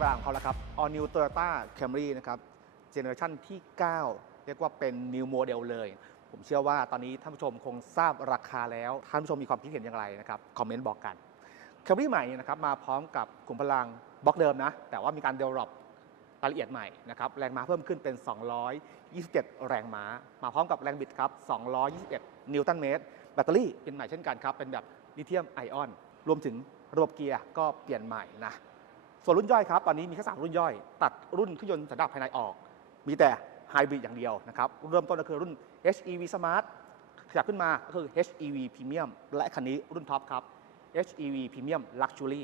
เวลาของเขาแล้วครับ All New Toyota Camry นะครับเจเนอเรชันที่ 9 เรียกว่าเป็น New Model เลย ผมเชื่อว่าตอนนี้ท่านผู้ชมคงทราบราคาแล้ว ท่านผู้ชมมีความคิดเห็นอย่างไรนะครับ คอมเมนต์บอกกัน Camry ใหม่นะครับมาพร้อมกับขุมพลังบล็อกเดิมนะ แต่ว่ามีการ develop รายละเอียดใหม่นะครับแรงม้าเพิ่มขึ้นเป็น 227 แรงม้า มาพร้อมกับแรงบิดครับ 221 นิวตันเมตร แบตเตอรี่เป็นใหม่เช่นกันครับ เป็นแบบลิเธียมไอออน รวมถึงระบบเกียร์ก็เปลี่ยนใหม่นะ ส่วนรุ่นย่อยครับตอนนี้มีแค่สามรุ่นย่อย ตัดรุ่นเครื่องยนต์สันดาปภายในออก มีแต่ไฮบริดอย่างเดียวนะครับเริ่มต้นก็คือรุ่น HEV Smart ขยับขึ้นมาก็คือ HEV Premium และคันนี้รุ่นท็อปครับ HEV Premium Luxury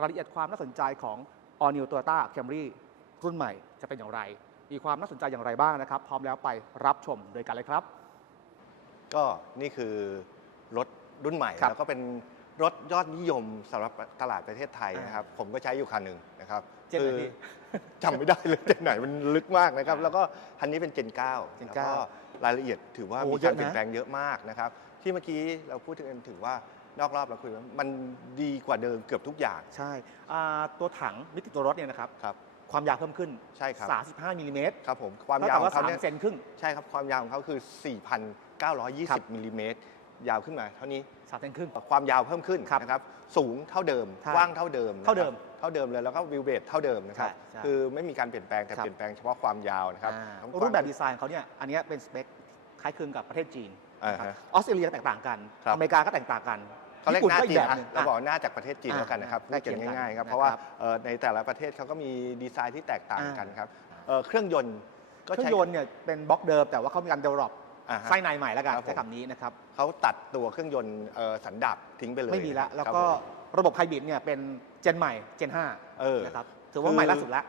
รายละเอียดความน่าสนใจของ All New Toyota Camry รุ่นใหม่จะเป็นอย่างไร มีความน่าสนใจอย่างไรบ้างนะครับ พร้อมแล้วไปรับชมโดยกันเลยครับ ก็นี่คือรถรุ่นใหม่ ครับ แล้วก็เป็น รถยอดนิยมสำหรับตลาดประเทศไทยนะครับ ผมก็ใช้อยู่คันหนึ่งนะครับเจนไหนคือพี่จำไม่ได้เลยเจนไหนมันลึกมากนะครับ แล้วก็คันนี้เป็นเจน9เจนแล้วก็รายละเอียดถือว่าโอ้มีเยการอะนะเปลี่ยนแปลงเยอะมากนะครับ ที่เมื่อกี้เราพูดถึงกันถึงว่านอกรอบเราคุยว่ามันดีกว่าเดิมเกือบทุกอย่าง ใช่อ่าตัวถังมิติตัวรถเนี่ยนะครับครับความยาวเพิ่มขึ้นใช่ครับ35มิลลิเมตรครับผมความาวเท่ายกับขอว่างเขาสามเนี่ยเซนครึ่งใช่ครับความยาวของเขาคือครับ4,920มิลลิเมตรยาวขึ้นมาเท่านี้ สามเซนครึ่ง ความยาวเพิ่มขึ้นครับนะครับสูงเท่าเดิมใช่กว้างเท่าเดิมนะครับเท่าเดิมเท่าเดิมเลยแล้วก็วิวเบรเท่าเดิมนะครับใช่ใช่คือไม่มีการเปลี่ยนแปลงแต่ครับ เปลี่ยนแปลงเฉพาะความยาวนะครับอ่าทั้งความ รูปแบบดีไซน์ของเขาเนี่ยอันเนี้ยเป็นสเปคคล้ายคลึงกับประเทศจีนอ่านะครับฮะออสเตรเลียก็แตกต่างกันครับ อเมริกาก็แตกต่างกันเขาเรียกญี่ปุ่หน้าก็อีจีกนแบบอะหนึงเราบอกอะหน้าจากประเทศจีนอ่าแล้วกันนะครับใกล้พูดเคีกันยงกันง่ายๆครับนะครับเพราะว่าเอ่อในแต่ละประเทศเขาก็มีดีไซน์ที่แตกต่างกันครับเอ่อเครื่องยนต์ก็เครื่อใช้งยนต์เนี่ยเป็นบล็อกเดิมแต่ว่าเขามีการ develop อ่าฮะไส้ในใหม่แล้วกันครับผม ใช้คำนี้นะครับ เขาตัดตัวเครื่องยนต์เอ่อสันดาปทิ้งไปเลยไม่มีแล้วนะครับแล้วก็ครับผม ระบบไฮบริดเนี่ยเป็นเจนใหม่เจนเออ 5นะครับถือว่าใหม่ล่าสุดแล้ว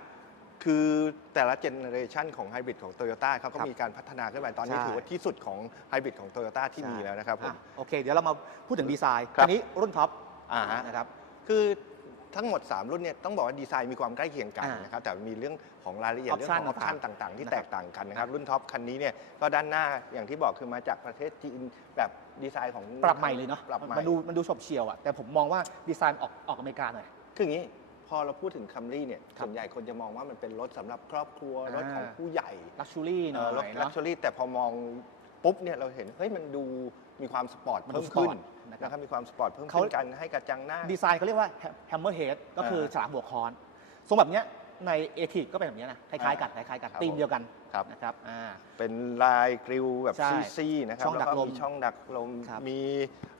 คือแต่ละเจเนอเรชันของไฮบริดของโตโยต้าเขาก็ครับมีการพัฒนาขึ้นไปตอนนี้ใช่ ถือว่าที่สุดของไฮบริดของโตโยต้าที่มีแล้วนะครับผม อะโอเค เดี๋ยวเรามาพูดถึงดีไซน์ครับ อันนี้รุ่นท็อปอ่าฮะ นะครับ คือ ทั้งหมด 3 รุ่นเนี่ยต้องบอกว่าดีไซน์มีความใกล้เคียงกันอ่านนะครับแต่มีเรื่องของรายละเอียดเรื่อง Option ของออปชั่นต่างๆต่าง ๆ ที่นะครับแตกต่างกันนะครับรุ่นท็อปคันนี้เนี่ยก็ด้านหน้าอย่างที่บอกคือมาจากประเทศจีนแบบดีไซน์ของปรับใหม่เลยเนาะปรับใหม่มันดูมันดูฉบเฉี่ยวอะแต่ผมมองว่าดีไซน์ออกออกอเมริกาหน่อยคืออย่างนี้พอเราพูดถึงคัมรี่เนี่ยครับส่วนใหญ่คนจะมองว่ามันเป็นรถสำหรับครอบครัวอ่ารถของผู้ใหญ่ลักชูรี่หน่เอ่อรอถยลักเนาะชัวรี่แต่พอมองปุ๊บเนี่ยเราเห็นเฮ้ยมันดูมีความสปอร์ตมันดูเพิ่มขึ้นสปอร์ต นะครับนะครับมีความสปอร์ตเพิ่มเขา ขึ้นกันให้กระจังหน้า ดีไซน์เขาเรียกว่าแฮมเมอร์เฮดก็คืออ่าฉลามหัวค้อนทรงแบบเนี้ยในเอทิก็เป็นแบบเนี้ยนะคล้ายๆกันคล้ายๆกันครับ ธีมเดียวกันครับ นะครับอ่า เป็นลายกริลแบบใช่ซี่ๆนะครับช่องดักแล้วลมมีช่องดักลม ครับมี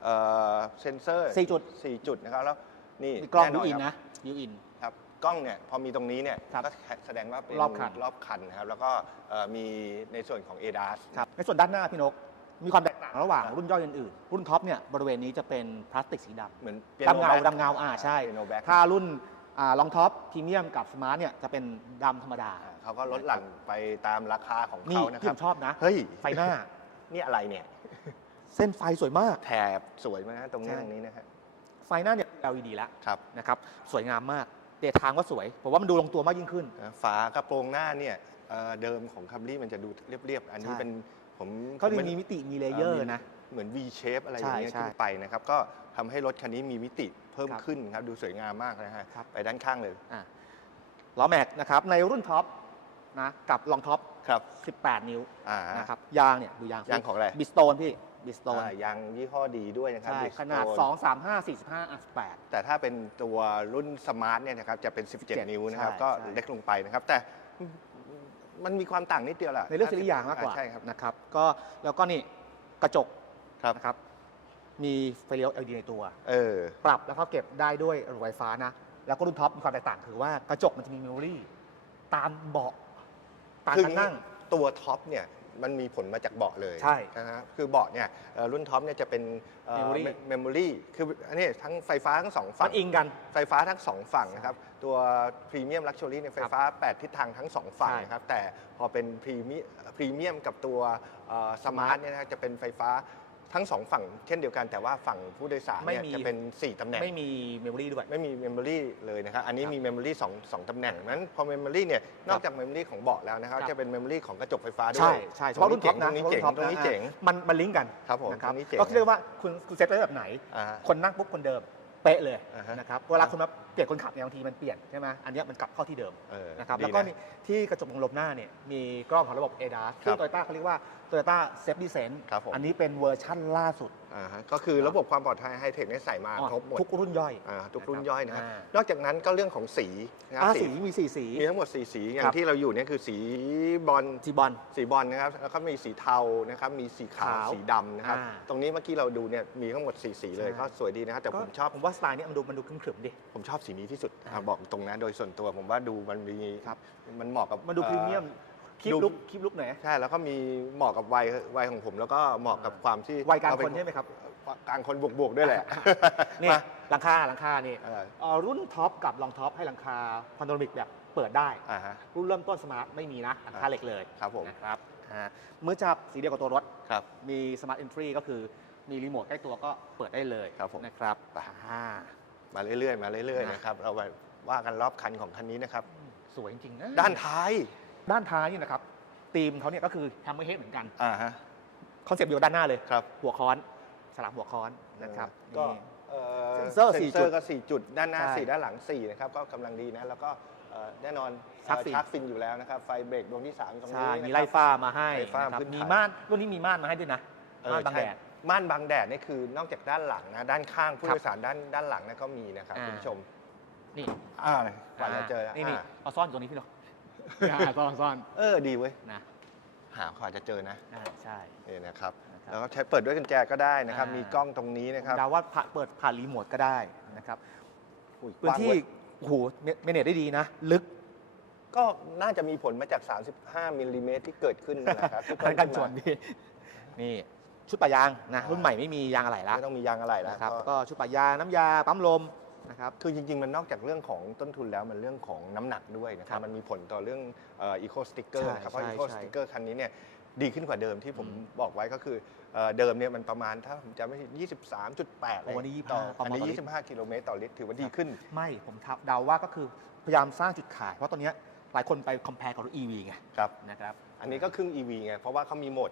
เอ่อเซนเซอร์สี่จุด สี่จุดนะครับ แล้วนี่มีกล้องแยูอินครับนะยูอิน ครับ กล้องเนี่ยพอมีตรงนี้เนี่ยครับก็แสดงว่าเป็นรอบคัน รอบคันนะครับ แล้วก็เอ่อมีในส่วนของ ADAS ครับในส่วนด้านหน้าพี่นก มีความแตกต่าง ระหว่างครับรุ่นย่อยอื่นๆ รุ่นท็อปเนี่ยบริเวณนี้จะเป็นพลาสติกสีดำเหมือนดำเงาดำเงาอ่าใช่เปียโนแบ็คถ้ารุ่นลองท็อปพรีเมียมกับสมาร์ทเนี่ยจะเป็นดำธรรมดาเขาก็ลดหลั่นไปตามราคาของนี่เขานะคที่รัผบมชอบนะเฮ้ยไฟหน้านี่อะไรเนี่ย เส้นไฟสวยมากแถบสวยมากนะตรงนี้ใช่ตรงนี้นะฮะไฟหน้าเนี่ย LED แล้วครับนะครับสวยงามมากเดททางก็สวยผมว่ามันดูลงตัวมากยิ่งขึ้นนะฝากระโปรงหน้าเนี่ยเอ่อเดิมของคัมรี่มันจะดูเรียบๆ อันนี้ใช่เป็น ผมเขาผมมีไมิติมีเลเยอร์นะ เหมือน V shape อะไรอย่างเงี้ยใช่ใช่ขึ้นไปนะครับ ก็ทำให้รถคันนี้มีมิติเพิ่มครับขึ้นครับ ดูสวยงามมากนะฮะ ครับ ไปด้านข้างเลย อะล้อแม็กนะครับในรุ่นท็อปนะกับลองท็อป ครับ 18 นิ้วอ่านะครับ ยางเนี่ยดูยางยางของอะไรบิสโตนพี่บิสโตนอ่ายางยี่ห้อดีด้วยนะครับ ใช่ Bridgestone ขนาด 2 3 5 4 5อะ18 แต่ถ้าเป็นตัวรุ่นสมาร์ทเนี่ยนะครับจะเป็น 17 17นิ้วนะครับ ใช่ก็ใช่ เล็กลงไปนะครับ แต่ มันมีความต่างนิดเดียวแหละในเรื่องสียางมากกว่าอ่ใช่ครับนะครับ ก็แล้วก็นี่กระจกครับนะครับ มีไฟเลี้ยว LED ในตัว เออ ปรับแล้วก็เก็บได้ด้วยระบบไฟฟ้านะ แล้วก็รุ่นท็อปมีความแตกต่างคือว่ากระจกมันจะมีเมมโมรี่ตามเบาะตามคือ การนั่ง ตัวท็อปเนี่ยมันมีผลมาจากเบาะเลยใช่นะฮะคือเบาะเนี่ยเอ่อรุ่นท็อปเนี่ยจะเป็น Memory เมมโมรี่คืออันนี้ทั้งไฟฟ้าทั้งสองมัฝั่นงอิงกัน ไฟฟ้าทั้งสองฝั่งนะครับ ตัวพรีเมียมลักชัวรี่เนี่ยไฟฟ้า 8 ทิศทางทั้งสองฝั่งใช่นะครับ แต่พอเป็นพรีเมียพรีเมียมกับตัวสมาร์ทเนี่ยนะครับจะเป็นไฟฟ้าทั้งสองฝั่ง เช่นเดียวกันแต่ว่าฝั่งผู้โดยสารเนี่ยไม่มี จะเป็น 4ตำแหน่ง ไม่มีเมมโมรี่ด้วย ไม่มีเมมโมรีเลยนะครับ อันนี้ครับมีเมมโมรีสองสองตำแหน่งนั้นพอเมมโมรีเนี่ย นอกจากเมมโมรีของเบาะแล้วนะครับครับจะเป็นเมมโมรีของกระจกไฟฟ้าด้วใช่ยใช่เฉพาะรุ่นท็อปนะตรงนี้เจ๋งฉพาะตรงนี้ะเจ๋ง มันมันลิงก์กันครับผมนะครับตรงนี้เจ๋ง ก็เรียกว่าคุณคุณเซตไว้แบบไหน อ่าคนนั่งปุ๊บคนเดิมไปป๊ะเลยอ่าฮะนะครับเวลาคนมาเป ลี่ยนคนขับเนี่ยบางทีมันเปลี่ยนใช่ไหมอันเนี้ยมันกลับเข้าที่เดิมเออนะครับดีแล้วก็นี่ที่กระจกมองลมหน้าเนี่ยมีกล้องของระบบ ADAS ซึ่ครังบโตโยต้าเขาเรียกว่า Toyota Safety Sense ครับผม อันนี้เป็นเวอร์ชั่นล่าสุด อ่าฮะก็คือระบบความปลอดภัยไฮเทคเนี่ยใส่มาอ๋อครบหมดทุกรุ่นย่อย อ่าทุกรุ่นย่อยนะครับอ่านอกจากนั้นก็เรื่องของสีนะครับอ่าสีสีมีสีสี มีทั้งหมด4สีอย่าครังบ ที่เราอยู่เนี่ยคือสีบอล จีบอล สีบอลนะครับแล้วก็มีสีเทานะครับมีสีขาวขาวสีดำนะครับอ่าตรงนี้เมื่อกี้เราดูเนี่ยมีทั้งหมด4สีเลยใช่ ก็สวยดีนะครับแต่ก็ผมชอบผมว่าสไตล์เนี้มันดูมันดูครึมๆดิ ผมชอบสีนี้ที่สุดอ่าอะบอกตรงนะโดยส่วนตัวผมว่าดูมันมีครับ มันเหมาะกับมันดูอ่อพรีเมียม คลิปดูลุกคลิปลุกหน่อยใช่แล้วก็มีเหมาะกับวัยวัยของผม แล้วก็เหมาะกับความที่วัยกลางเเป็คนใช่ไหมครับกลางคนบวกๆด้วยแหละนี่มาหลังคาหลังคานี่เออเอ่อรุ่นท็อปกับรองท็อปให้หลังคาพาโนรามิกแบบเปิดได้ อ่าฮะ รุ่นเริ่มต้นสมาร์ทไม่มีนะหลังคาเหล็กเลยครับผม นะครับอ่ามือจับสีเดียวกับตัวรถ ครับ มีสมาร์ท e อนทรีก็คือมีรีโมทใกล้ตัวก็เปิดได้เลยครับผมนะครับอ่า มาเรื่อยๆ มาเรื่อยๆนะนะครับเราไปว่ากันรอบคันของคันนี้นะครับ สวยจริงๆนะด้านท้าย ด้านท้ายนี่นะครับธีมเขาเนี่ยก็คือแฮมเมอร์เฮดเหมือนกันอ่าฮะคอนเซปต์อยู่ด้านหน้าเลยครับ หัวค้อนสลับหัวค้อนนะครับก็นี่เอ่อเซ็นเซอร์สี่จุดก็สี่จุดด้านหน้าใช่สี่ด้านหลังสี่นะครับก็กำลังดีนะแล้วก็เอ่อแน่นอนชักเอ่อฟินชักฟินอยู่แล้วนะครับไฟเบรกดวงที่สามตรงนี้ใช่นะครับมีไล่ฟ้ามาให้ไล่ฟ้านะครับพื้นฐานมีม่านรุ่นนี้มีม่านมาให้ด้วยนะเออม่านบังใช่แดด ม่านบังแดดนี่คือนอกจากด้านหลังนะ ด้านข้างผู้ครับโดยสารด้านด้านหลังนะก็มีนะครับอ่า คุณผู้ชมนี่อ่ากว่าจะเจอนี่นี่อ่าเอาซ่อนอยู่ตรงนี้พี่เนาะซ่อนซ่อนเออดีเว้ยนะหากว่าจะเจอนะอ่าใช่ นี่นะครับนะครับแล้วก็ใช้เปิดด้วยกุญแจก็ได้นะครับ อ่ามี มีกล้องตรงนี้นะครับเดาว่าผ่านเปิดผ่านรีโมทก็ได้นะครับอุ้ยพื้นที่กว้างเว้ยโอ้โหเมเนจได้ดีนะ ลึกก็น่าจะมีผลมาจาก 35มิลลิเมตรที่เกิดขึ้นนะครับที่เพิ่มกันขึ้ชมานพี่นี่ ชุดปะยางนะอ่ารุ่นใหม่ไม่มียางอะไรละไม่ต้องมียางอะไรแล้วนะครับก็ก็ชุดปะยางน้ำยาปั๊มลมนะครับ คือจริง ๆ มันนอกจากเรื่องของต้นทุนแล้วมันเรื่องของน้ำหนักด้วยนะคครัรับบมันมีผลต่อเรื่องอีโคสติกเกอร์ใช่นะครับเพราะใช่อีโคสติกเกอร์คันนี้เนี่ยดีขึ้นกว่าเดิมที่ผมอืมบอกไว้ก็คือเอ่อเดิมเนี่ยมันประมาณถ้าผมจำไม่ผิด23.8โอ้วันนี้ต่อ25อันนี้ ต่อลิตร 25 กิโลเมตรต่อลิตรถือว่าดีขึ้น ไม่ผมทับเดาว่าก็คือพยายามสร้างจุดขาย เพราะตอนเนี้ยหลายคนไปคอมเพลกับรถ EV ไงครับ นะครับ อันนี้ก็ครึ่ง EV ไง เพราะว่าเขามีโหมด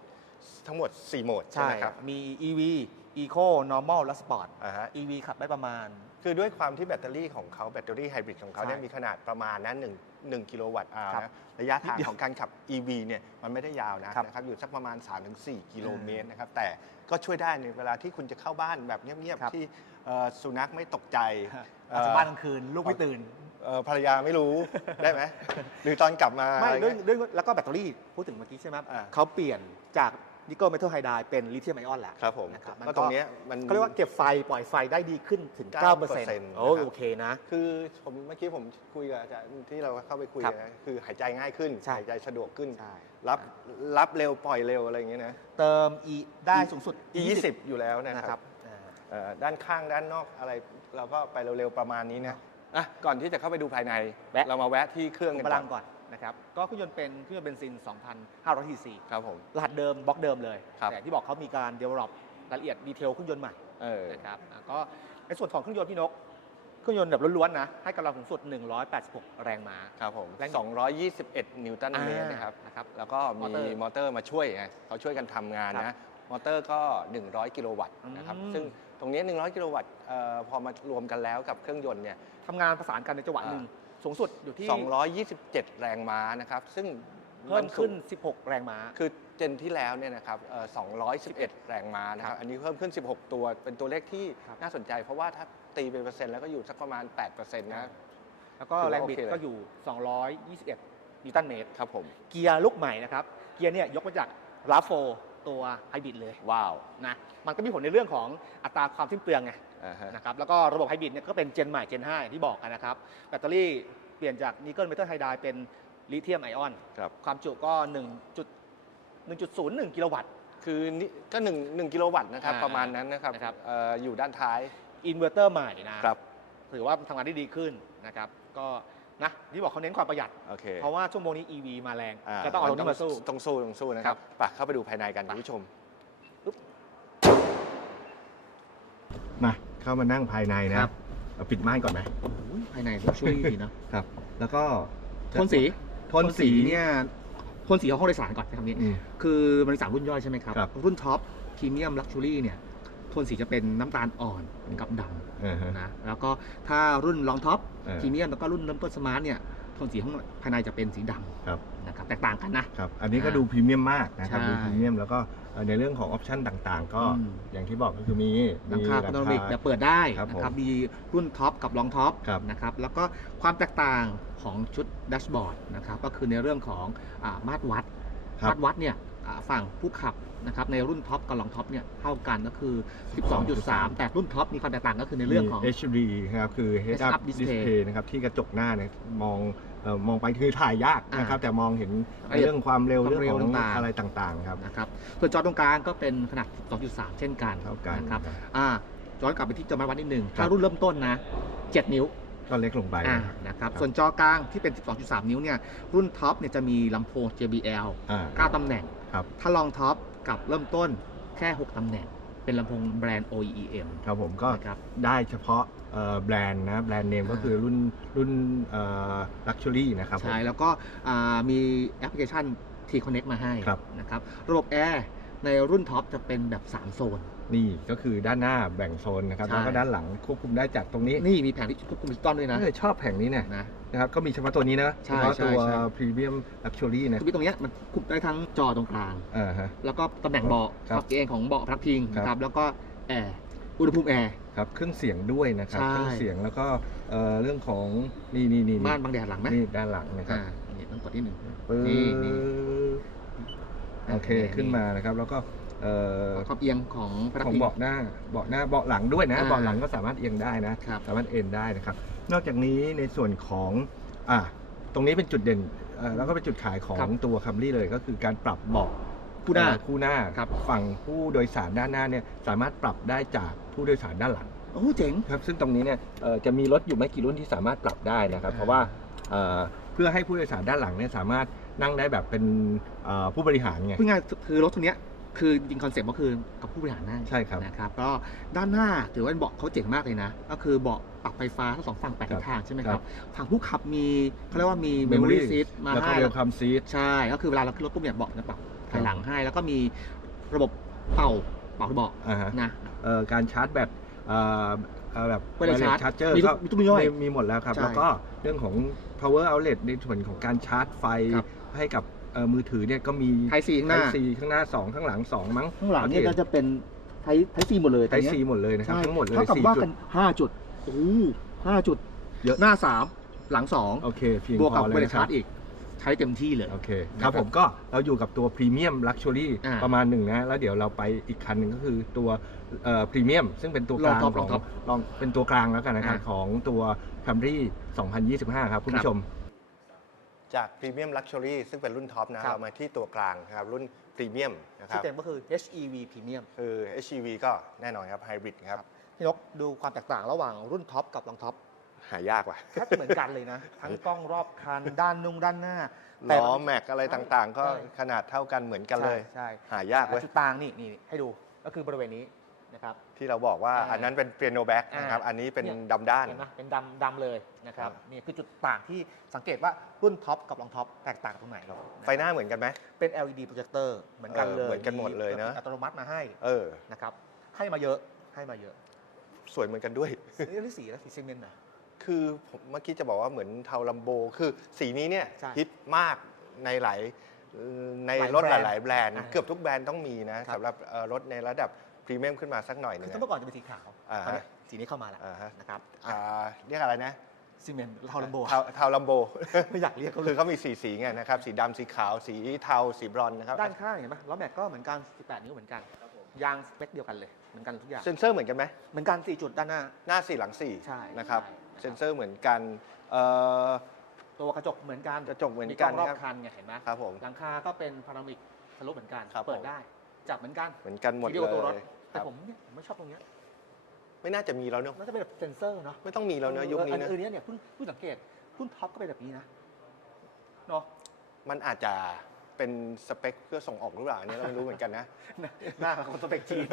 ทั้งหมด 4 โหมดใช่ใช่ไหมครับ มี EV Eco Normal และ Sport อ่าฮะ EV ขับได้ประมาณ คือด้วยความที่แบตเตอรี่ของเขาแบตเตอรี่ไฮบริดของเขาเนี่ยใช่มีขนาดประมาณนั้น1 1กิโลวัตต์อาร์ครับนะระยะทางนิดเดียวของการขับ EV เนี่ยมันไม่ได้ยาวนะครับนะครับอยู่สักประมาณ 3-4 กิโลเมตรนะครับแต่ก็ช่วยได้ในเวลาที่คุณจะเข้าบ้านแบบเงียบ ครับ ๆ ที่เอ่อสุนัขไม่ตกใจออกจากบ้านกลางคืน ลูกไม่ตื่น เอ่อภรรยาไม่รู้ ได้ไหมหรือตอนกลับมาไม่อะไรด้วยเงี้ย ด้วยแล้วก็แบตเตอรี่พูดถึงเมื่อกี้ใช่ไหมอ่าเขาเปลี่ยน จากนิกเกิลเมทัลไฮไดเป็นลิเธียมไอออนแล้วครับผมนะครับมันก็ก็ตรงเนี้ยมันเขาเรียกว่าเก็บไฟปล่อยไฟได้ดีขึ้นถึง9% 9%โอ้นะครับโอเคนะ คือผมเมื่อกี้ผมคุยกับอาจารย์ที่เราเข้าไปคุยครับกันนะคือหายใจง่ายขึ้นใช่หายใจสะดวกขึ้นใช่รับรับเร็วปล่อยเร็วอะไรอย่างเงี้ยนะ เติม E ได้สูงสุด E 20อยู่แล้วนะนะคครัรับบอ่าเอ่อด้านข้างด้านนอกอะไรเราก็ไปเร็วๆประมาณนี้นะอะก่อนที่จะเข้าไปดูภายในแวะเรามาแวะที่เครื่องขุกันมพก่ลัอนงก่อ นนะครับก็เครื่องยนต์เป็นเครื่องยนต์เบนซิน 2,500 cc ครับผม รหัสเดิมบล็อกเดิมเลย ครับ แต่ที่บอกเขามีการ develop รายละเอียดดีเทลเครื่องยนต์ใหม่เออ นะครับอะก็ในส่วนของเครื่องยนต์พี่นก เครื่องยนต์แบบล้วนๆนะให้กำลังสูงสุด 186 แรงม้า ครับผม แรง221 นิวตันเมตรนะครับ นะครับ แล้วก็มอเตอมีร์มอเตอร์มาช่วยไงเขาช่วยกันทำงานครันะบมอเตอร์ก็ 100 กิโลวัตต์นะครับ อืม ซึ่งตรงนี้100 กิโลวัตต์เอ่อพอมารวมกันแล้วกับเครื่องยนต์เนี่ย ทำงานประสานกันในจังหวะหนึ่ง สูงสุดอยู่ที่227 แรงม้านะครับ ซึ่งเพิ่มขึ้นสูง16 แรงม้า คือเจนที่แล้วเนี่ยนะครับเอ่อ211 แรงม้านะคครัรับบอันนี้เพิ่มขึ้น 16 ตัว เป็นตัวเลขที่ครับน่าสนใจ เพราะว่าถ้าตีเป็นเปอร์เซ็นต์แล้วก็อยู่สักประมาณ 8%นะแล้วก็ถือว่าแรงบิดโอเคเลย ก็อยู่ 221 นิวตันเมตร ครับผม เกียร์ลูกใหม่นะครับ เกียร์เนี่ยยกมาจากลาโฟตัวไฮบริดเลยว้าวนะ มันก็มีผลในเรื่องของอัตราความสิ้นเปลืองไง อ่าฮะ นะครับแล้วก็ระบบไฮบริดเนี่ยก็เป็นเจนใหม่เจน5อย่างที่บอกกันนะครับ แบตเตอรี่ เปลี่ยนจากนิกเกิลเมทัลไฮไดเป็นลิเธียมไอออน ครับ ความจุก็1จุด1.01 กิโลวัตต์ คือนี่ก็1 1กิโลวัตต์นะครับ อ่าประมาณนั้นนะครับนะครับ เอ่ออยู่ด้านท้ายอินเวอร์เตอร์ใหม่นะครับถือว่าทำงานได้ดีขึ้นนะครับ ก็นะที่บอกเขาเน้นความประหยัด โอเคเพราะว่าชั่วโมงนี้ EV มาแรงาก็ต้องเอาตรงนี้มาสู้ ต้องสู้ต้องสู้นะคครัรับบไปเข้าไปดูภายในกันคุณผู้ชมมาเข้ามานั่งภายในนะครับ เอาปิดม่านก่อนไหมอุ๊ยภายในลักชัวรี่ดีนะครับแล้วก็โทนสี โทนสีเนี่ย โทนสีของห้องโดยสารก่อนใช้คำนี้ อืม คือมันมีสามรุ่นย่อยใช่ไหมครับ ครับ รุ่นท็อปพรีเมียมลักชัวรี่เนี่ย โทนสีจะเป็นน้ำตาลอ่อนกับดอ่าฮะำนะ แล้วก็ถ้ารุ่นรองท็อปเออ พรีเมียมแล้วก็รุ่นเริ่มต้นสมาร์ทเนี่ย โทนสีข้างภายในจะเป็นสีดครับำนะครับแตกต่างกันนะ ครับ อันนี้ก็อ่าดูพรีเมียมมากนะครับ ใช่ดูพรีเมียมแล้วก็เอ่อในเรื่องของออปชันต่างๆ ก็อืม อย่างที่บอกก็คือมีหลังคามีพาโนรามิกแบบเปิดได้ครับนะครับผมมีรุ่นท็อปกับรองท็อปครับ นะครับแล้วก็ความแตกต่างของชุดแดชบอร์ดนะครับก็คือในเรื่องของอามาตรวัด ครับมาตรวัดเนี่ยอ่า ฝั่งผู้ขับนะครับในรุ่นท็อปกับรองท็อปเนี่ยเท่ากันก็คือ 12.3 แต่รุ่นท็อปมีความแตกต่างก็คือในเรื่องของมี HD ครับคือ Head Head Up Up Display Display นะครับที่กระจกหน้าเนี่ยมองเอ่อมองไปคือถ่ายยากนะครับอ่าแต่มองเห็นละเอียดเรื่องความเร็วความเรื่องเร็วของต่างๆอะไรต่างๆครับนะครับส่วนจอตรงกลางก็เป็นขนาด2.3 เช่นกันเท่ากันนะครับครับอ่าย้อนกลับไปที่จอมาตรวัดนิดหนึ่งครัถ้าบรุ่นเริ่มต้นนะ 7 นิ้วก็เล็กลงไปอ่านะนะครับครับ ส่วนจอกลางที่เป็น 12.3 นิ้วเนี่ย รุ่นท็อปเนี่ยจะมีลำโพง JBL อ่า9ตำแหน่ง ครับ ถ้าลองท็อปกับเริ่มต้นแค่ 6ตำแหน่ง เป็นลำโพงแบรนด์ OEM ครับผมก็นะครับ ได้เฉพาะเอ่อแบรนด์นะแบรนด์เนมอ่า ก็คือรุ่นรุ่นลักชัวรี่อ luxury นะครับผม ใช่ แล้วก็อ่ามีแอปพลิเคชัน T Connect มาให้ครับ นะครับ ระบบแอร์ในรุ่นท็อปจะเป็นแบบ 3 โซน นี่ก็คือด้านหน้าแบ่งโซนนะครับใช่ แล้วก็ด้านหลังควบคุมได้จากตรงนี้นี่มีแผงที่ควบคุมดิจิตอลด้วยนะ เออชอบแผงนี้เนี่ยนะ นะครับก็มีเฉพาะตัวนี้นะใช่เฉพาะใช่ตัวใช่ พรีเมียมลักชัวรี่นะคือตรงเนี้ยมันควบคุมได้ทั้งจอตรงกลาง อ่าฮะ แล้วก็ตำแหน่งเบาะครับปรับเองของเบาะพักพิงครับ นะครับแล้วก็แอร์อุณหภูมิแอร์ ครับเครื่องเสียงด้วยนะครับใช่ เครื่องเสียงแล้วก็เอ่อเรื่องของนี่นี่นี่ม่านบังแดดหลังไหมนี่ด้านหลังนะครับอ่านี่ต้องกดที่หนึ่ง ปึ๊บนี่นี่โอเคขึ้นมานะครับ แล้วก็เอ่อความเอียงของพนักของพิง เบาะหน้าเบาะหน้าเบาะหลังด้วยนะอ่า เบาะหลังก็สามารถเอียงได้นะ ครับ สามารถเอ็นได้นะครับ นอกจากนี้ในส่วนของอะตรงนี้เป็นจุดเด่นเอ่อแล้วก็เป็นจุดขายของครับตัวคัมรี่เลยก็คือการปรับเบาะคู่หน้าเอ่อคู่หน้าครับ ฝั่งผู้โดยสารด้านหน้าเนี่ยสามารถปรับได้จากผู้โดยสารด้านหลัง โอ้เจ๋ง ครับซึ่งตรงนี้เนี่ยเอ่อจะมีรถอยู่ไม่กี่รุ่นที่สามารถปรับได้นะครับอ่าเพราะว่าเอ่อเพื่อให้ผู้โดยสารด้านหลังเนี่ยสามารถนั่งได้แบบเป็นเอ่อผู้บริหารไงพูดง่ายๆคือรถตัวเนี้ยคือจริงคอนเซ็ปต์ก็คือกับผู้บริหารนั่งใช่ครับ นะครับก็ด้านหน้าถือว่าเบาะเขาเจ๋งมากเลยนะ ก็คือเบาะ ปรับไฟฟ้าทั้งสองฝั่งแปดครัทิบศทางใช่ไหมคครัรับบฝั่งผู้ขับมีเขาเรียกว่ามี memory seat มาแล้วก็ให้เรียลคัมซีทใช่ ก็คือเวลาเราขึ้นรถปุ๊บเนี่ยเบาะจะปรับถครัอยบหลังให้ แล้วก็มีระบบเป่าเป่าที่เบาะอ่าฮะนะเอ่อการชาร์จแบตเอ่อเอ่อแบบไวเลสชาร์จชาร์จเจอร์มีทุกก็มีทุกยี่ห้อมีมีหมดแล้วครับใช่แล้วก็เรื่องของ power outlet ในส่วนของการชาร์จไฟครับให้กับเอ่อมือถือเนี่ยก็มีไทซีข้างหน้า Type C ข้างหน้า 2 ข้างหลัง 2 มั้ง ข้างหลังเนี่ยก็จะเป็นไทไทซีหมดเลยไทซีหมดเลยนะครับใช่ทั้งหมดเลยเท่ากับสี่ว่าจุกัดนห้าจุด โอ้ห้าจุด เยอะ หน้าสามหลังสองโอเคเพียงบวกพกับอเลไวยเลสนะคชารัร์บจอีก ใช้เต็มที่เลย โอเคนะคครัรับบผมก็เราอยู่กับตัวพรีเมียมลักชัวรี่อ่าประมาณหนึ่งนะ แล้วเดี๋ยวเราไปอีกคันหนึ่งก็คือตัวพรีเมียมซึ่งเป็นตัวกลางลองท็อปของลองท็อปลองเป็นตัวกลางแล้วกันนะครับอ่าของตัว Camry 2025 ครับคุณครับ ผู้ชม จากพรีเมียมลักชัวรี่ซึ่งเป็นรุ่นท็อปนะครับ เรามาที่ตัวกลางนะครับรุ่นพรีเมียมนะคที่รับเต็มก็คือ HEV Premium คือ HEV ก็แน่นอนครับไฮบริดครับ พี่นกดูความแตกต่างระหว่างรุ่นท็อปกับรองท็อปหายากว่ะ แทบจะเหมือนกันเลยนะ ทั้งกล้องรอบคันด้านนุ่งด้านหน้าแต่ล้อแม็กอะไรต่างๆ ก็ใช่ขนาดเท่ากันเหมือนกันเลย ใช่หายากใช่เว้ยจุดต่างนี่นี่ให้ดูก็คือบริเวณนี้นะครับที่เราบอกว่าอ่าอันนั้นเป็นเปียโนแบ็กอ่านะครับอันนี้เป็นเนี่ยดำด้านเห็นไหมเป็นดำดำเลยนะครับครับนี่คือจุดต่างที่สังเกตว่ารุ่นท็อปกับรองท็อปแตกต่างตรงไหนไฟหน้าเหมือนกันไหมเป็น LED โปรเจคเตอร์เหมือนกันเออเลยเหมือนกันหมดเลยนะอัตโนมัติมาให้เออนะครับให้มาเยอะให้มาเยอะ สวยเหมือนกันด้วย นี่ที่สีแล้วสีซีเมนต์นะ คือผมเมื่อกี้จะบอกว่าเหมือนเทาลัมโบ คือสีนี้เนี่ยใช่ฮิตมากในหลายเอ่อในหลายรถแบหรนด์ลายๆแบรนด์ อ่าเกือบทุกแบรนด์ต้องมีนะครับ สำหรับเอ่อรถในระดับพรีเมียมขึ้นมาสักหน่อยหนึคืงออะเมื่อก่อนจะเป็นสีขาวอ่าตอนฮะนี้สีนี้เข้ามาแล้วอ่าฮะนะครับอ่าเรียกอะไรนะซีเมนต์เทาลัมโบเทาเทาลัมโบ ไม่อยากเรียกเขาเลคือย เขามีสีสีไงนะครับ สีดำสีขาว สีเทา สีบรอนซ์นะครับ ด้านข้างเห็นไหมล้อแม็กก็เหมือนกัน 18 นิ้วเหมือนกัน ยางสเปคเดียวกันเลยเหมือนกันทุกอย่างเซนเซอร์เหมือนกันไหมเหมือนกัน4จุดด้านหน้า หน้าสี่หลังสี่ใช่นะครับใช่ เซนเซอร์เหมือนกันเอ่อ ตัวกระจกเหมือนกันกระจกเหมือนมีกันล้องรอครับบคันไงเห็นไหมครับผมหลังคาก็เป็นพารามิกทะลุเหมือนกันครับเปิดผม ได้ จับเหมือนกันเหมือนกันหมดทีเลเดียวตัวรถยคแต่รับผมเนี่ยผมไม่ชอบตรงเนี้ยไม่น่าจะมีแล้วเนอะน่าจะเป็นแบบเซนเซอร์เนาะไม่ต้องมีแล้วเนอะยุคนี้นะเออเนี้ยเนี่ยเพิ่งเพิ่งสังเกตรุ่นท็อปก็เป็นแบบนี้นะเนาะมันอาจจะ เป็นสเปคเพื่อส่งออกหรือเปล่าอันนี้เราไม่รู้เหมือนกันนะ หน้าของสเปกจีน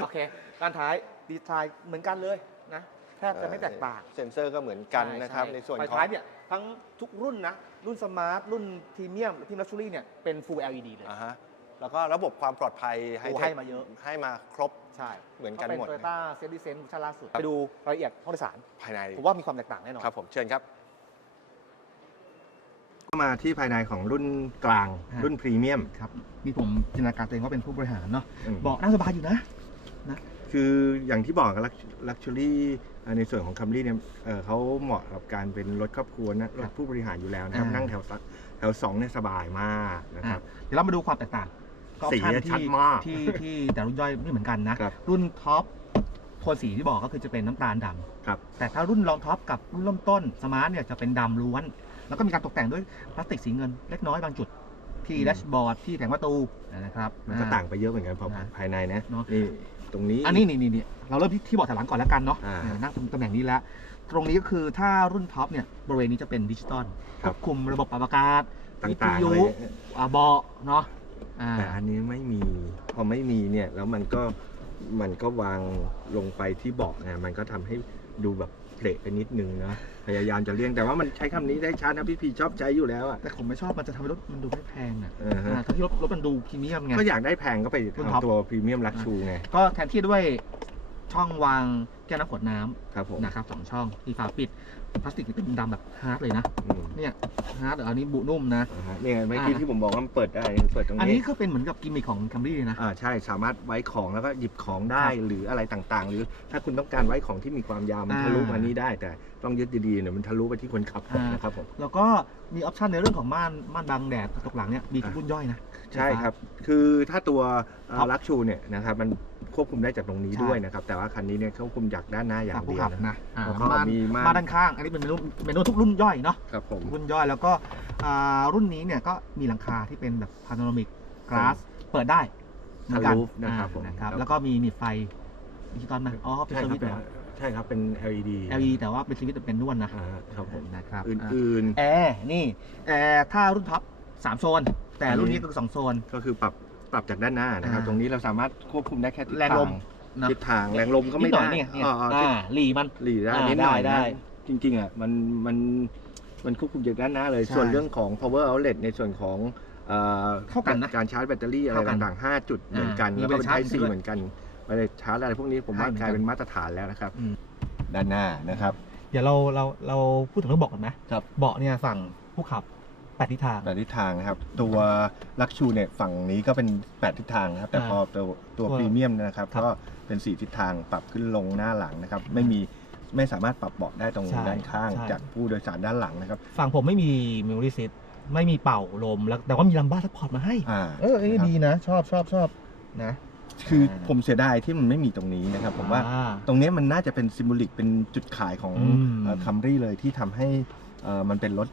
โอเคด้านท้ายดีไซน์เหมือนกันเลยนะแทบจะไม่แตกต่าง เซนเซอร์ก็เหมือนกันนะครับ ในส่วนไฟของท้ายเนี่ยทั้งทุกรุ่นนะ รุ่นสมาร์ท รุ่นพรีเมียมพรีเมียมลักชูรี่เนี่ยเป็น Full LED เลย อ่าฮะแล้วก็ระบบความปลอดภัยโอ้เทคให้มาเยอะ ให้มาครบ ใช่เหมือนกันเป็นหมด โตโยต้าเซนดิเซนชั้นล่าสุดครับไปดูรายละเอียดห้องโดยสาร ภายในผมว่ามีความแตกต่างแน่นอน ครับผมเชิญครับก็ มาที่ภายในของรุ่นกลาง ฮะ รุ่นพรีเมียม ครับนี่ผมจินตนาการตัวเองว่าเป็นผู้บริหารเนาะอืม เบาะนั่งสบายอยู่นะ คืออย่างที่บอกกับลักชัวรี่ในส่วนของคัมรี่เนี่ยเอ่อเขาเหมาะกับการเป็นรถครอบครัวนะรถผู้บริหารอยู่แล้วนะครับ อ่านั่ นั่งแถวสักแถวสองเนี่ยสบายมากนะครับอะเดี๋ยวเรามาดูความแตกต่างก็สีออปชั่นชัดที่มากที่ที่แต่รุ่นย่อยไม่เหมือนกันนะ ครับรุ่นท็อปโทนสีที่บอกก็คือจะเป็นน้ำตาลดำครับ แต่ถ้ารุ่นรองท็อปกับรุ่นเริ่มต้นสมาร์ทเนี่ยจะเป็นดำล้วน แล้วก็มีการตกแต่งด้วยพลาสติกสีเงินเล็กน้อยบางจุดที่อืมแดชบอร์ดที่แผงประตูนะครับมันก็อ่ต่างไปเยอะเหมือนกันพออ่าภายในนะเนอะนี่ตรงนี้อันนี้นี่นี่นี่เราเริ่มที่ที่เบาะถอยหลังก่อนแล้วกันเนาะอ่าเนี่ยนั่งตรงตำแหน่งนี้แล้ว ตรงนี้ก็คือถ้ารุ่นท็อปเนี่ยบริเวณนี้จะเป็นดิจิตอลคครับวบคุมระบบปรับอากาศต่างๆวิทยุอะไรอ่าเบาะเนาะอ่าแต่อันนี้ไม่มีพอไม่มีเนี่ยแล้วมันก็มันก็วางลงไปที่เบาะนะมันก็ทำให้ดูแบบ เพลทไปนิดนึงนะพยายามจะเลี่ยงแต่ว่ามันใช้คำนี้ได้ชัดนะพี่พีชอบใช้อยู่แล้วอะ แต่ผมไม่ชอบมันจะทำให้รถมันดูไม่แพงอะอ่าฮะ อ่าทั้งที่รถรถมันดูพรีเมียมไง ก็อยากได้แพงก็ไปรุ่นท็อป ทำตัวพรีเมียมลักชูไงก็แทนที่ด้วยช่องวางแก้วน้ำขวดน้ครับผมำนะครับสองช่องที่ฝาปิด พลาสติกที่เป็นดำแบบฮาร์ดเลยนะ อืมเนี่ยฮาร์ดอันนี้บุนุ่มนะ อ่าฮะเนี่ยเมื่อกี้อ่า ที่ผมบอกว่ามันเปิดได้เปิดตรงอันนี้นี้ก็เป็นเหมือนกับกิมมิคของคัมรี่เลยนะ อ่าใช่สามารถไว้ของแล้วก็หยิบของได้ครับหรืออะไรต่างๆ หรือถ้าคุณต้องการไว้ของที่มีความยาวมันอ่า ทะลุมานี้ได้แต่ ต้องยึดดีๆเดี๋ยวมันทะลุไปที่คนขับอ่านนะครับผมแล้วก็มีออปชันในเรื่องของม่านม่านบังแดดตกหลังเนี่ยมีทุกรุ่นย่อยนะ ใช่ครับ คือถ้าตัวครับลักชูเนี่ยนะครับมันควบคุมได้จากตรงนี้ใช่ด้วยนะครับ แต่ว่าคันนี้เนี่ยควบคุมจากด้านหน้าอย่างฝากผู้เดียขัวบนะนะอ่าแล้วก็ม่านมีม่านม่านด้านข้าง อันนี้เป็นเมนูเมนูทุกรุ่นย่อยเนาะครับผมรุ่นย่อยแล้วก็อ่ารุ่นนี้เนี่ยก็มีหลังคาที่เป็นแบบพาโนรามิกก a าสเปิดได้เหมือนกันทะลุนะครับผมอ่านะครับครับแล้วก็มีหนีบไฟดิจิตอลนะอ๋อเป็นใช่สครัวิบตช์เหรอใช่ครับเป็น LED LED แต่ว่าเป็นสวิตช์เป็นนวลนะอ่าครับผมนะครับออ่าื่น แอร์นี่แอร์ถ้ารุ่นท็อปสามโซน แต่รุ่นนี้ก็คือสองโซน ๆ ก็คือปรับปรับจากด้านหน้านะครับ อ่าตรงนี้เราสามารถควบคุมได้แค่ทิศแรงลม ทานะทิศทางแรงลมก็ไม่นิดหน่ได้อยเนี่ยเนี่ยอ๋ออ๋ออ่าหลีมัน หลีได้อ่านิดหน่อยได้นะได้จริงๆอะมันมันมันควบคุมจากด้านหน้าเลย ใช่ส่วนเรื่องของ power outlet ในส่วนของเอ่อเข้ากันนะการชาร์จแบตเตอรี่อะไรเข้ากันต่างๆ 5 จุดเหมือนกัน อ่าแล้วก็เป็นมี Type เวลา C ชาร์จด้วย เหมือนกัน ไปเลยชาร์จอะไรพวกนี้ผมว่าใช่เหมือนกันกลายเป็นมาตรฐานแล้วนะครับอืมด้านหน้านะครับ เดี๋ยวเราเราเราพูดถึงเรื่องเบาะกันนะครับ เบาะเนี่ยฝั่งผู้ขับแปดทิศทาง แปดทิศทางนะครับ ตัวลักชูเนี่ยฝั่งนี้ก็เป็น 8 ทิศทางนะครับ แต่อ่าพอตัวตัวตัวพรีเมียมนะครับ ครับก็เป็น 4 ทิศทางปรับขึ้นลงหน้าหลังนะครับ ไม่มีไม่สามารถปรับเบาะได้ตรงใช่ด้านข้าง ใช่ จากผู้โดยสารด้านหลังนะครับฝั่งผมไม่มีเมมโมรี่ซิ t ไม่มีเป่าลมแล้วแต่ว่ามีลัมบ้าซัพพอร์ตมาให้ อ่าเอออันนี้นะครับดีนะ ชอบชอบชอบนะ คือผมเสียดายที่มันไม่มีตรงนี้นะครับ ผมว่าอ่ตรงนี้มันน่าจะเป็นซิม b ลิกเป็นจุดขายของอืมคัมรี่เลยที่ทำให้เอ่อมันเป็นรถ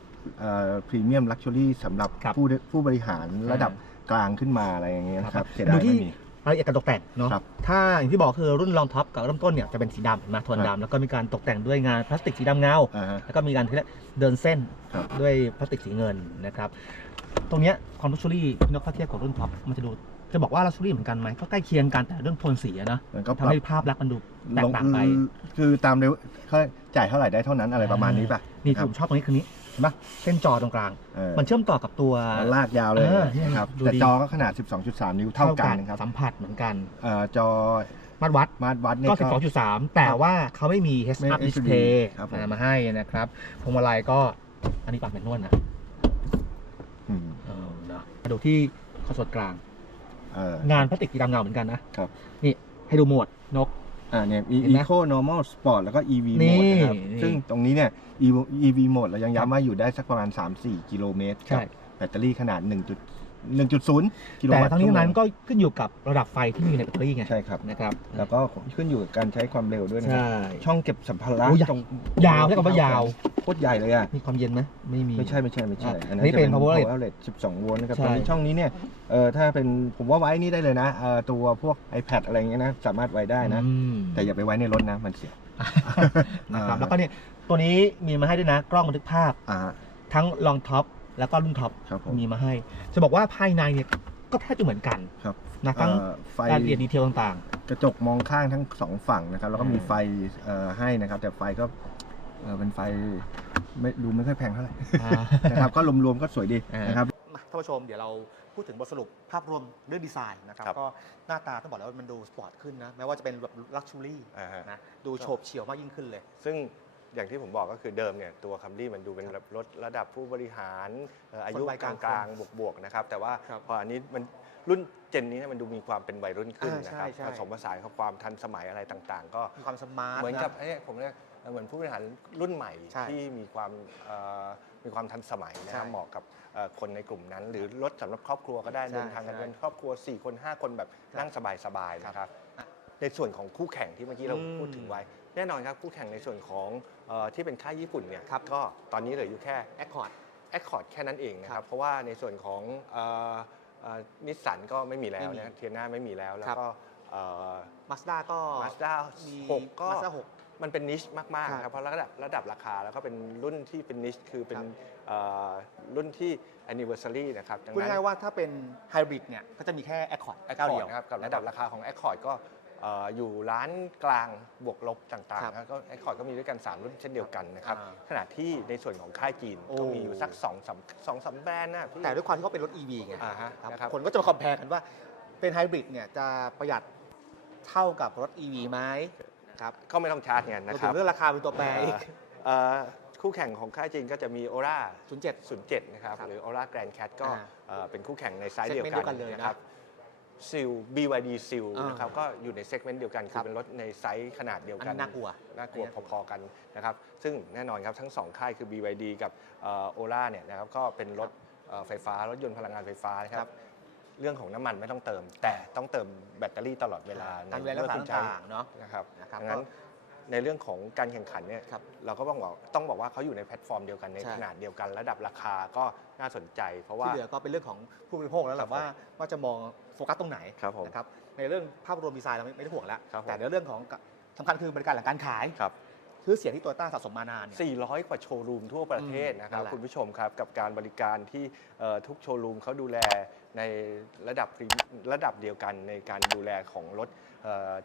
พรีเมียมลักชัวรี่สำหรับครับผู้ผู้บริหารระดับกลางขึ้นมาอะไรอย่างเงี้ยนะครับเสียดายดูที่ ไม่มี รายละเอียดการตกแต่งเนาะครับถ้าอย่างที่บอกคือรุ่นรองท็อปกับเริ่มต้นเนี่ยจะเป็นสีดำเห็นไหมาโทนครับ ดำแล้วก็มีการตกแต่งด้วยงานพลาสติกสีดำเงา อ่าฮะ แล้วก็มีการเรียกเดินเส้นครับ ด้วยพลาสติกสีเงินนะครับ ตรงเนี้ยความลักชัวรี่พี่นกถ้าเทียบกับรุ่นท็อปมันจะดู จะบอกว่าลักชัวรี่เหมือนกันไหมก็ใกล้เคียงกันแต่เรื่องโทนสีอะนะมันก็ปทำรับให้ภาพลักษณ์มันดูแตกต่างไปลคือตามเร็วเขาจ่ายเท่าไหร่ได้เท่านั้นอะไรประมาณนี้ป่ะนี่ครับผมชอบตรงนี้คือนี้เห็นปะเส้นจอตรงกลาง เออมันเชื่อมต่อกับตัวลากยาวเลยเออเนี่ยนะครับดูแต่ดีจอก็ขนาด 12.3 นิ้วเท่ากันนะครับสัมผัสเหมือนกัน เอ่อจอมาตรวัดมาตรวัดเนี่ยก็ ก็ 12.3 แต่ว่าเขาไม่มี heads ไม่ up HD display ครับผม มาให้นะครับพวงมาลัยก็อันนี้ปรับเป็นนวลนะอืม เออนะมาดูที่คอนโซลกลาง เอองานพลาสติกสีดำเงาเหมือนกันนะครับ นี่ให้ดูโหมดนก อ่าเนี่ยมี เห็นไหม Eco Normal Sport แล้วก็ EV นี่ Mode นะครับนี่ซึ่งตรงนี้เนี่ย EV EV Mode เรายังย้ำว่าอยู่ได้สักประมาณ 3-4 กิโลเมตรใช่กับแบตเตอรี่ขนาด 1.1.0กิโลแต่วัตต์ทั้งนี้ชั่วทั้งโมนั้นก็ขึ้นอยู่กับระดับไฟที่มีในแบตเตอรี่ไงใช่ครับ นะครับแล้วก็ขึ้นอยู่กับการใช้ความเร็วด้วยนะครับ ใช่ ช่องเก็บสัมภาระโอ้ยตรงยาวใช้คำว่ายาว โคตรใหญ่เลยอะ มีความเย็นไหมไม่มี ไม่ใช่ไม่ใช่ไม่ใช่อะอันอันนี้จะเป็น power outlet outlet 12 โวลต์นะครับใช่ตรงนี้ช่องนี้เนี่ยเอ่อถ้าเป็นผมว่าไว้นี่ได้เลยนะเอ่อตัวพวก iPad อะไรเงี้ยนะสามารถไว้ได้นะ อืม แต่อย่าไปไว้ในรถนะมันเสีย นะครับอ่า แล้วก็เนี่ยตัวนี้มีมาให้ด้วยนะ กล้องบันทึกภาพอ่า ทั้งลองท็อป แล้วก็รุ่นท็อปครับผมมีมาให้ จะบอกว่าภายในเนี่ยก็แทบจะเหมือนกันครับนะทั้งเอ่อไฟรายละเอียดดีเทลต่าง กระจกมองข้างทั้งสองฝั่งนะครับ แล้วก็มีอ่าไฟเอ่อให้นะครับ แต่ไฟก็เอ่อเป็นไฟไม่ดูไม่ค่อยแพงเท่าไหร่ๆอ่า นะครับก็รวมๆก็สวยดีอ่าน นะครับท่านผู้ชมเดี๋ยวเราพูดถึงบทสรุปภาพรวมเรื่องดีไซน์นะครับ ครับ ก็หน้าตาต้องบอกแล้วว่ามันดูสปอร์ตขึ้นนะแม้ว่าจะเป็นแบบลักชัวรี่อ่าฮะนะดูโฉบเฉี่ยวมากยิ่งขึ้นเลย ซึ่ง อย่างที่ผมบอกก็คือเดิมเนี่ยตัวคัมรี่มันดูเป็นแบบรถระดับผู้บริหารเอ่ออายุคนวัยกกลลาางงๆบวกๆนะครับแต่ว่าครับพออันนี้มันรุ่นเจนนี้เนี่ยมันดูมีความเป็นวัยรุ่นขึ้นอ่านะครับใช่ใช่ ผสมผสานกับความทันสมัยอะไรต่างๆ ก็มีความสมาร์ทเหมือนกับนะเอ้ยผมเรียกเหมือนผู้บริหารรุ่นใหม่ใช่ที่มีความเอ่อมีความทันสมัยนะครับใช่เหมาะกับเอ่อคนในกลุ่มนั้น หรือรถสำหรับครอบครัวก็ได้ใช่เดินทางกันใช่ เป็นครอบครัว 4 คน 5 คนแบบครับนั่งสบายๆนะครับ อะ ในส่วนของคู่แข่งที่เมื่อกี้เราอืมพูดถึงไว้ แน่นอนครับคู่แข่งในส่วนของเออที่เป็นค่ายญี่ปุ่นเนี่ยครับก็ตอนนี้เหลืออยู่แค่ แอคคอร์ด Accord แค่นั้นเองนะคครัรับบเพราะว่าในส่วนของนิสสันก็ไม่มีแล้วไม่มีนะเทียน่าไม่มีแล้ว แล้วครับ ก็มาสด้าก็ มาสด้ามีหกก็มาสด้าหกมันเป็นนิชมากครับๆครับเพราะระดับระดับราคาแล้วก็เป็นรุ่นที่เป็นนิชคือเป็นครับ เอ่อรุ่นที่ anniversary นะครับดังพูดนั้น ง่ายๆว่าถ้าเป็นไฮบริดเนี่ยก็จะมีแค่แอคคอร์ดแอคเก้าคอเดีร์ยวดนะครับกับระดับราคาของ Accord ก็เอ่ออยู่ร้านกลางบวกลบต่างครับๆแล้วก็ Accord ก็มีด้วยกัน 3 รุ่นเช่นเดียวกันนะครับอ่าขณะที่ในส่วนของค่ายจีนโอ้ก็มีอยู่สัก2องสามสองสามแบรนด์นะพี่แต่ด้วยความที่เขาเป็นรถ EV ไงอ่าฮะครับนะครับคนก็จะมาคอมเพลกันว่าเป็นไฮบริดเนี่ยจะประหยัดเท่ากับรถ EV ไหมนะครับก็ไม่ต้องชาร์จไงรวนะมคถึรับงเรื่องราคาเป็นตัวแปรอีกเอ่อคู่แข่งของค่ายจีนก็จะมี Ora 07 07 นะครับครับหรือ Aura Grand Cat ก็อ่าเอ่อเป็นคู่แข่งในไซส์ Segment เดียวเดียวกักันนเลยนะนะครับ ซิล BYD ซิลอ่านนะครับก็อยู่ในเซกเมนต์เดียวกันคคืรัอบเป็นรถในไซส์ขนาดเดียวอันกันนี้น่ากลัวน่ากลัวอันนี้น่ากลัว พอๆกันนะครับ ซึ่งแน่นอนครับทั้งสองค่ายคือ BYD กับโอล่าเนี่ยนะครับก็เป็นรถเอ่อไฟฟ้ารถยนต์พลังงานไฟฟ้านะคครัรับ บ เรื่องของน้ำมันไม่ต้องเติม แต่ต้องเติมแบตเตอรี่ตลอดเวลาการดูแลรักษาคุณใช้ต่างๆเนาะนะครับนะครับดังนั้น ในเรื่องของการแข่งขันเนี่ยครับเราก็ต้องบอกต้องบอกว่าเขาอยู่ในแพลตฟอร์มเดียวกันในใช่ ขนาดเดียวกันระดับราคาก็น่าสนใจ เพราะว่า ที่เหลือก็เป็นเรื่องของผู้บริโภคแล้วแหครัละบผมว่าว่าจะมองโฟกัสตรงไหนครับผมนะครับในเรื่องภาพรวมดีไซน์เราไม่ไม่ได้ห่วงแล้ว ครับผม แต่ในเรื่องของสำคัญคือบริการหลังการขายครับชื่อเสียงที่โตโยต้าสะสมมานานเนี่ย 400 กว่าโชว์รูมทั่วประเทศนะครับนั่นแหละคุณผู้ชมครับกับการบริการที่เอ่อทุกโชว์รูมเขาดูแลในระดับพรีระดับเดียวกันในการดูแลของรถเอ่อ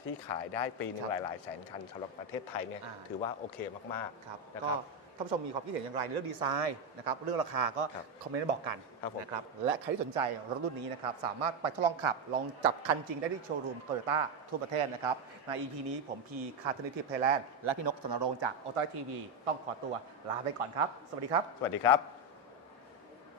ที่ขายได้ปีหนึงหลาย ๆ แสนคันสำหรับประเทศไทยเนี่ยอ่าถือว่าโอเคมากครับนะก็ครับท่านผู้ชมมีความคิดเห็นอย่างไรในเรื่องดีไซน์นะครับเรื่องราคาก็ครับคอมเมนต์มาบอกกันครับผมนะครับและใครที่สนใจรถรุ่นนี้นะครับสามารถไปทดลองขับ ลองจับคันจริงได้ที่โชว์รูมโตโยต้าทั่วประเทศนะครับใน EP นี้ผมพีคาร์ทนิทีฟไทยแลนด์และพี่นกสนรงค์จากออโต้ทีวีต้องขอตัวลาไปก่อนครับ สวัสดีครับๆสวัสดีครับ